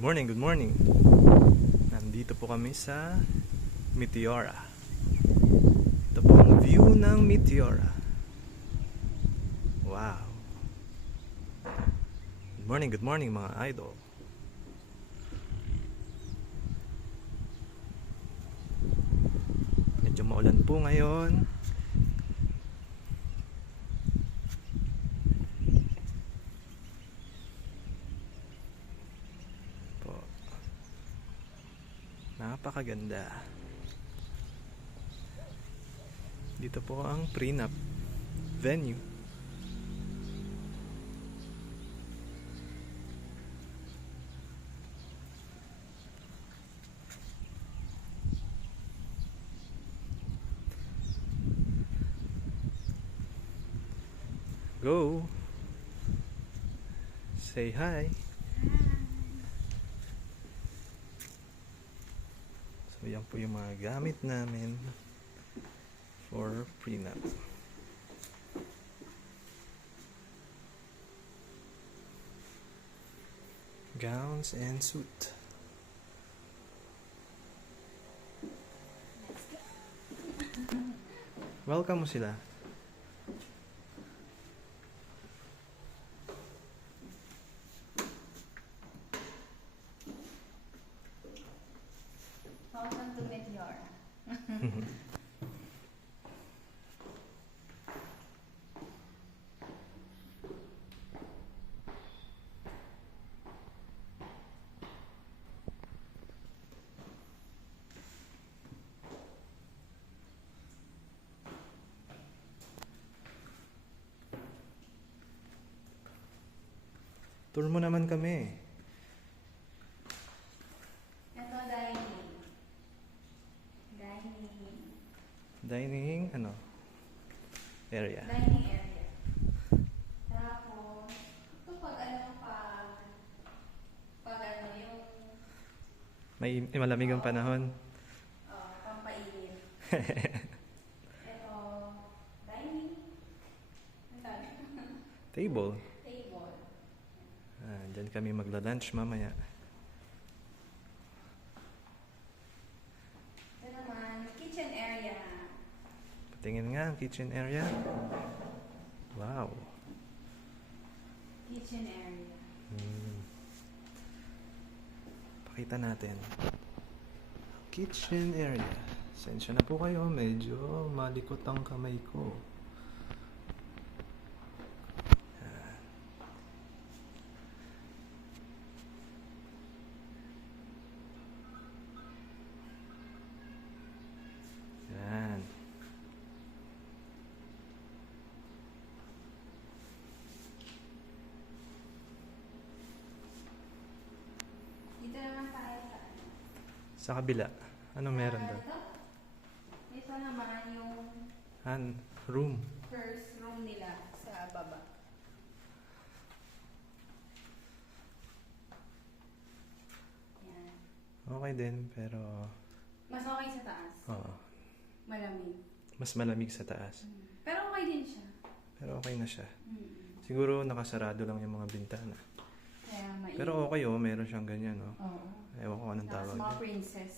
Good morning. Nandito po kami sa Meteora. Ito po ang view ng Meteora. Wow. Good morning mga idol. Medyo maulan po ngayon. Napakaganda. Dito po ang prenup venue. Go. Say hi. So yan po yung mga gamit namin for prenup. Gowns and suit. Welcome mo sila. Welcome to Meteora. Tour mo naman kami. Ito, dining. Dining, ano? Area. Dining area. Tapos, ito pag ano yung, May malamig ang panahon. pampainit. Ito, dining. Ang tawag? Table. Table. Diyan kami magla-lunch mamaya. Ito naman, kitchen area. Patingin nga ang kitchen area. Wow. Kitchen area. Pakita natin. Kitchen area. Sensya na po kayo, medyo malikot ang kamay ko. Yan. Dito naman tayo sa Sa kabila. Ano meron doon? Ito naman yung Room. first room nila sa baba. Yan. Okay din, pero Mas okay sa taas. oo, Malamig. mas malamig sa taas. Pero okay din siya. Pero okay na siya. Mm. Siguro nakasarado lang yung mga bintana. Kaya mainit. Pero okay meron siyang ganyan, no? Oo. Ewan ko anong Tapos tawag mga doon. princess.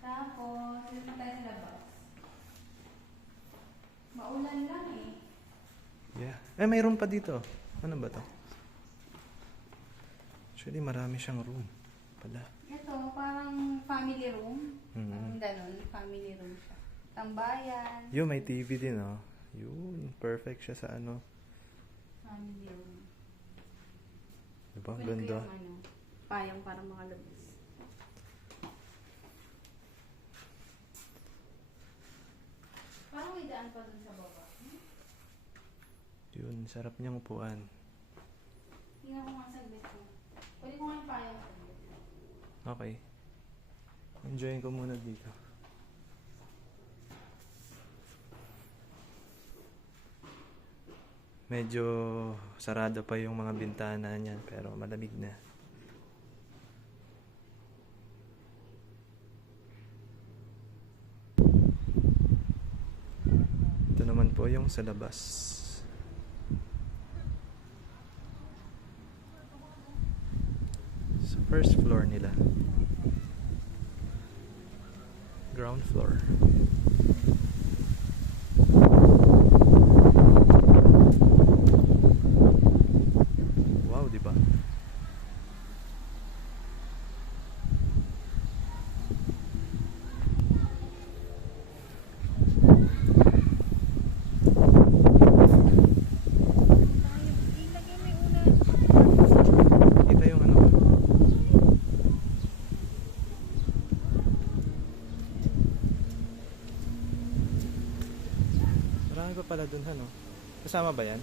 Tapos, dito na tayo sa labas. Maulan lang eh. Yeah. Mayroon pa dito. Ano ba to? Actually, marami siyang room pala. Ito, parang family room. Mhm. Parang ganun, family room siya. Tambayan. Yun, may TV din, oh. Yun, perfect siya sa ano. Family room. Diba? Kunin ko Ganda. yung ano, payong para makalabas. Parang may daan pa dun sa baba. Yun, sarap niyang upuan. Tingnan ko nga saglit ko. Pwede ko nga yung payong saglit. Okay. Enjoyin ko muna dito. Medyo sarado pa yung mga bintana niyan, pero malamig na. Ito naman po yung sa labas. First floor nila. Ground floor. Wow, di ba? Ilagay mo yung una. Kita yung ano. Marami pa pala dun, ano? Kasama ba yan?